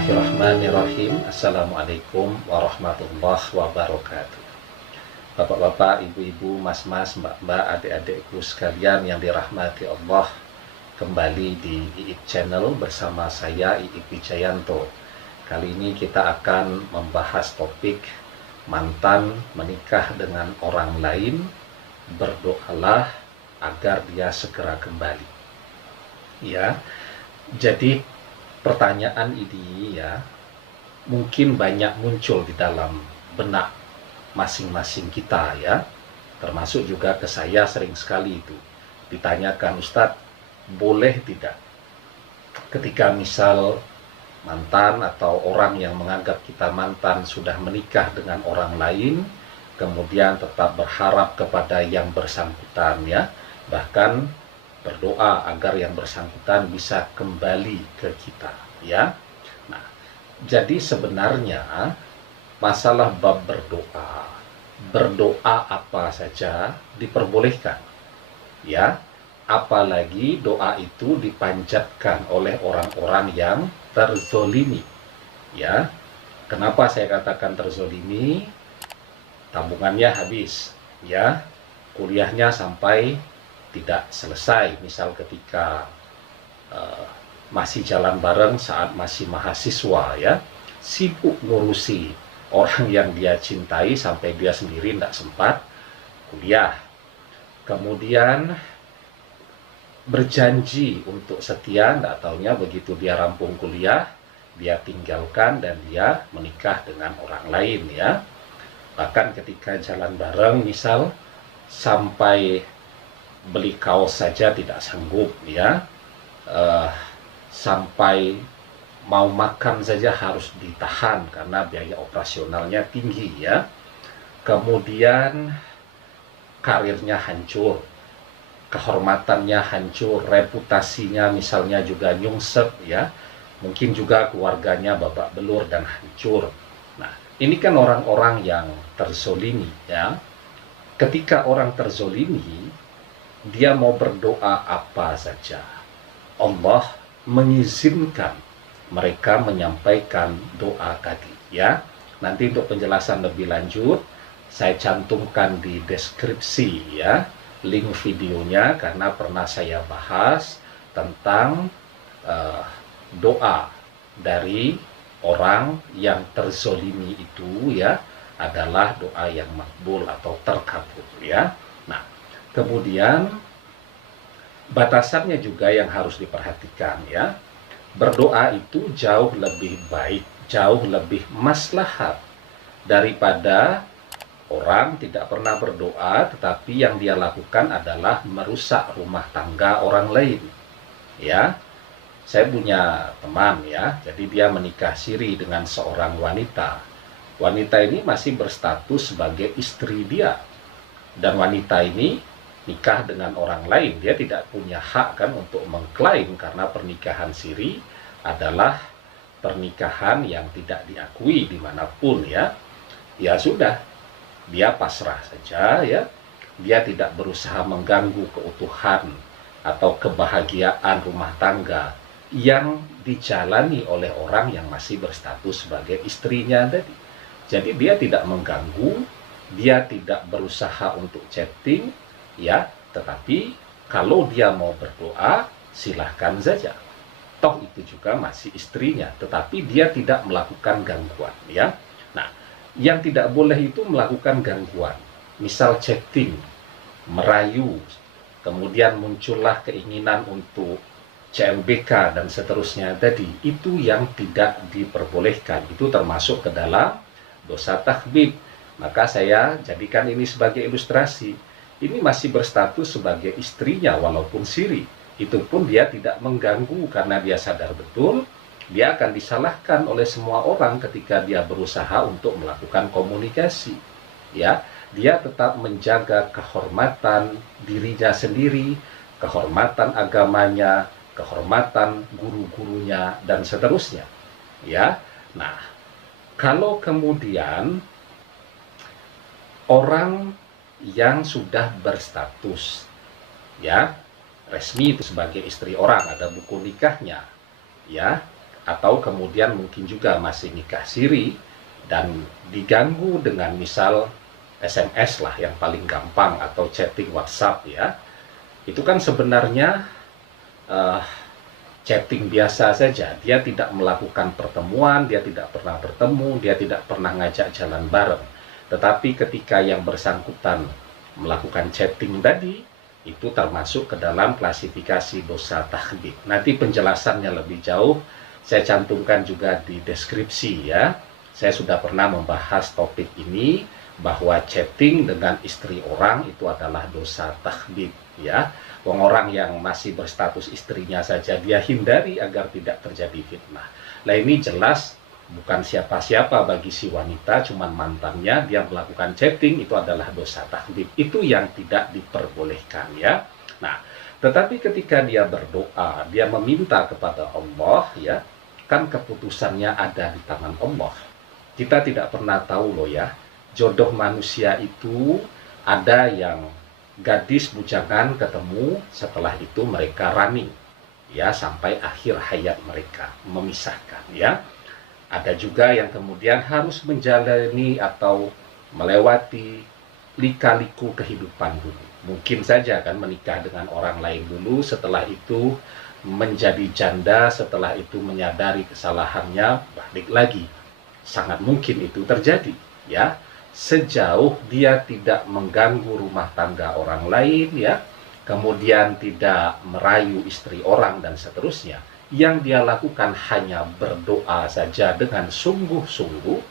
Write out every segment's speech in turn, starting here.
Bismillahirrahmanirrahim. Assalamualaikum warahmatullahi wabarakatuh. Bapak-bapak, ibu-ibu, mas-mas, mbak-mbak, adik-adikku sekalian yang dirahmati Allah, kembali di IIP Channel bersama saya IIP Wijayanto. Kali ini kita akan membahas topik mantan menikah dengan orang lain, berdoalah agar dia segera kembali. Ya, jadi pertanyaan ini ya mungkin banyak muncul di dalam benak masing-masing kita ya, termasuk juga ke saya sering sekali itu ditanyakan, Ustadz, boleh tidak ketika misal mantan atau orang yang menganggap kita mantan sudah menikah dengan orang lain, kemudian tetap berharap kepada yang bersangkutan ya, bahkan berdoa agar yang bersangkutan bisa kembali ke kita ya. Nah, jadi sebenarnya masalah bab berdoa apa saja diperbolehkan ya, apalagi doa itu dipanjatkan oleh orang-orang yang terzolimi ya. Kenapa saya katakan terzolimi? Tabungannya habis ya, kuliahnya sampai tidak selesai, misal ketika masih jalan bareng saat masih mahasiswa ya, sibuk ngurusi orang yang dia cintai sampai dia sendiri tidak sempat kuliah. Kemudian berjanji untuk setia, tidak taunya begitu dia rampung kuliah dia tinggalkan dan dia menikah dengan orang lain ya. Bahkan ketika jalan bareng misal sampai beli kaos saja tidak sanggup ya, sampai mau makan saja harus ditahan karena biaya operasionalnya tinggi ya. Kemudian karirnya hancur, kehormatannya hancur, reputasinya misalnya juga nyungsep ya, mungkin juga keluarganya babak belur dan hancur. Nah, ini kan orang-orang yang terzolimi ya. Ketika orang terzolimi, dia mau berdoa apa saja, Allah mengizinkan mereka menyampaikan doa tadi ya. Nanti untuk penjelasan lebih lanjut saya cantumkan di deskripsi ya link videonya, karena pernah saya bahas tentang doa dari orang yang terzolimi itu ya adalah doa yang makbul atau terkabul ya. Nah, kemudian batasannya juga yang harus diperhatikan ya. Berdoa itu jauh lebih baik, jauh lebih maslahat daripada orang tidak pernah berdoa tetapi yang dia lakukan adalah merusak rumah tangga orang lain ya. Saya punya teman ya, jadi dia menikah siri dengan seorang wanita. Wanita ini masih berstatus sebagai istri dia, dan wanita ini nikah dengan orang lain. Dia tidak punya hak kan untuk mengklaim, karena pernikahan siri adalah pernikahan yang tidak diakui dimanapun ya. Ya sudah, dia pasrah saja ya, dia tidak berusaha mengganggu keutuhan atau kebahagiaan rumah tangga yang dijalani oleh orang yang masih berstatus sebagai istrinya tadi. Jadi dia tidak mengganggu, dia tidak berusaha untuk chatting ya, tetapi kalau dia mau berdoa silahkan saja, toh itu juga masih istrinya, tetapi dia tidak melakukan gangguan ya. Nah, yang tidak boleh itu melakukan gangguan, misal chatting, merayu, kemudian muncullah keinginan untuk CMBK dan seterusnya tadi, itu yang tidak diperbolehkan, itu termasuk ke dalam dosa takhbib. Maka saya jadikan ini sebagai ilustrasi. Ini masih berstatus sebagai istrinya walaupun siri. Itu pun dia tidak mengganggu karena dia sadar betul dia akan disalahkan oleh semua orang ketika dia berusaha untuk melakukan komunikasi. Ya, dia tetap menjaga kehormatan dirinya sendiri, kehormatan agamanya, kehormatan guru-gurunya dan seterusnya. Ya. Nah, kalau kemudian orang yang sudah berstatus ya resmi itu sebagai istri orang, ada buku nikahnya ya, atau kemudian mungkin juga masih nikah siri dan diganggu dengan misal SMS lah yang paling gampang, atau chatting WhatsApp ya, itu kan sebenarnya eh, chatting biasa saja. Dia tidak melakukan pertemuan, dia tidak pernah bertemu, dia tidak pernah ngajak jalan bareng. Tetapi ketika yang bersangkutan melakukan chatting tadi, itu termasuk ke dalam klasifikasi dosa takhdid. Nanti penjelasannya lebih jauh saya cantumkan juga di deskripsi ya. Saya sudah pernah membahas topik ini, bahwa chatting dengan istri orang itu adalah dosa takhdid ya. Orang yang masih berstatus istrinya saja dia hindari agar tidak terjadi fitnah. Nah ini jelas bukan siapa-siapa bagi si wanita, cuman mantannya, dia melakukan chatting, itu adalah dosa takhdid. Itu yang tidak diperbolehkan ya. Nah, tetapi ketika dia berdoa, dia meminta kepada Allah ya, kan keputusannya ada di tangan Allah. Kita tidak pernah tahu loh ya, jodoh manusia itu ada yang gadis bujangan ketemu, setelah itu mereka running ya sampai akhir hayat mereka, memisahkan ya. Ada juga yang kemudian harus menjalani atau melewati lika-liku kehidupan dulu. Mungkin saja kan menikah dengan orang lain dulu, setelah itu menjadi janda, setelah itu menyadari kesalahannya, balik lagi. Sangat mungkin itu terjadi ya, sejauh dia tidak mengganggu rumah tangga orang lain ya, kemudian tidak merayu istri orang dan seterusnya. Yang dia lakukan hanya berdoa saja dengan sungguh-sungguh,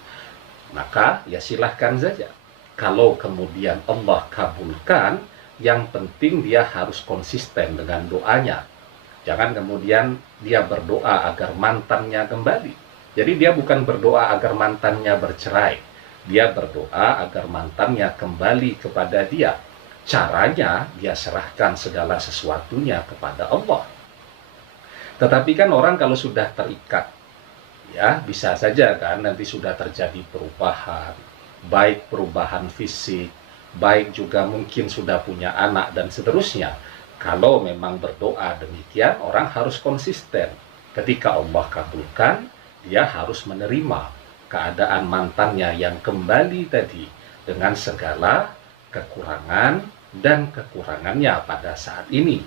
maka ya silahkan saja. Kalau kemudian Allah kabulkan, yang penting dia harus konsisten dengan doanya. Jangan kemudian dia berdoa agar mantannya kembali. Jadi dia bukan berdoa agar mantannya bercerai, dia berdoa agar mantannya kembali kepada dia. Caranya dia serahkan segala sesuatunya kepada Allah. Tetapi kan orang kalau sudah terikat, ya bisa saja kan nanti sudah terjadi perubahan, baik perubahan fisik, baik juga mungkin sudah punya anak dan seterusnya. Kalau memang berdoa demikian, orang harus konsisten. Ketika Allah kabulkan, dia harus menerima keadaan mantannya yang kembali tadi dengan segala kekurangan dan kekurangannya pada saat ini.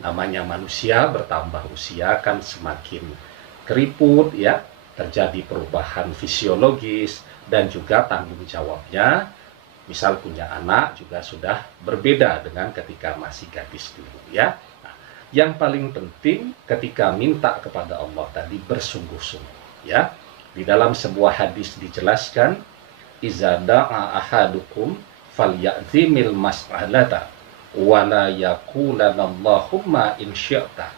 Namanya manusia bertambah usia kan semakin keriput ya, terjadi perubahan fisiologis dan juga tanggung jawabnya. Misal punya anak juga sudah berbeda dengan ketika masih gadis dulu ya. Nah, yang paling penting ketika minta kepada Allah tadi bersungguh-sungguh ya. Di dalam sebuah hadis dijelaskan, iza da'a ahadukum falyazimil mas'alata wala yaqulanna Allahumma in syi'ta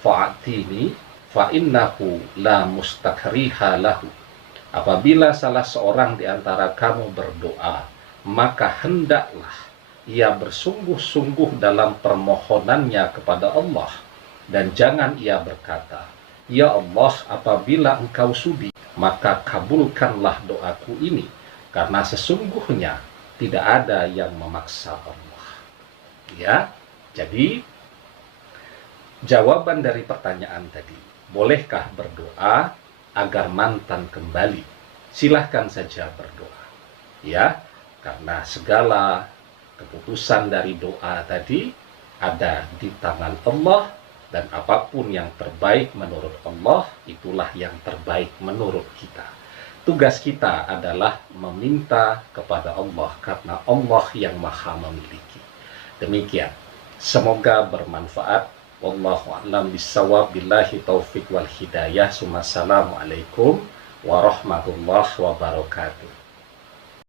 fa'atini fa innahu la mustakriha lahu. Apabila salah seorang di antara kamu berdoa, maka hendaklah ia bersungguh-sungguh dalam permohonannya kepada Allah, dan jangan ia berkata, ya Allah, apabila engkau sudi, maka kabulkanlah doaku ini, karena sesungguhnya tidak ada yang memaksa Allah. Ya, jadi jawaban dari pertanyaan tadi, bolehkah berdoa agar mantan kembali? Silahkan saja berdoa. Ya, karena segala keputusan dari doa tadi ada di tangan Allah, dan apapun yang terbaik menurut Allah, itulah yang terbaik menurut kita. Tugas kita adalah meminta kepada Allah, karena Allah yang maha memiliki. Demikian, semoga bermanfaat. Wallahu a'lam bishawab, billahi taufik wal hidayah. Assalamualaikum warahmatullahi wabarakatuh.